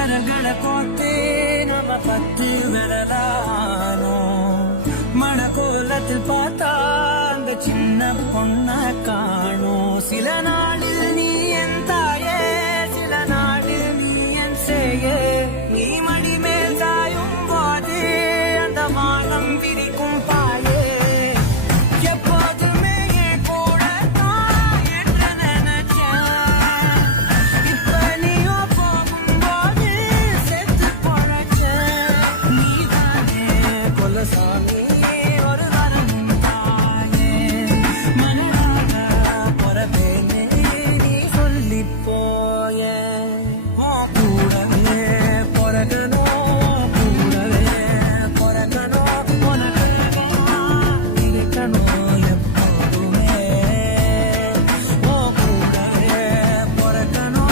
விரல்களை கோத்தேன் நம்ம 10 விரலானோ மணக்கோலத்தில் பார்த்தா அந்த சின்ன பொண்ண காணோம் சில நாள்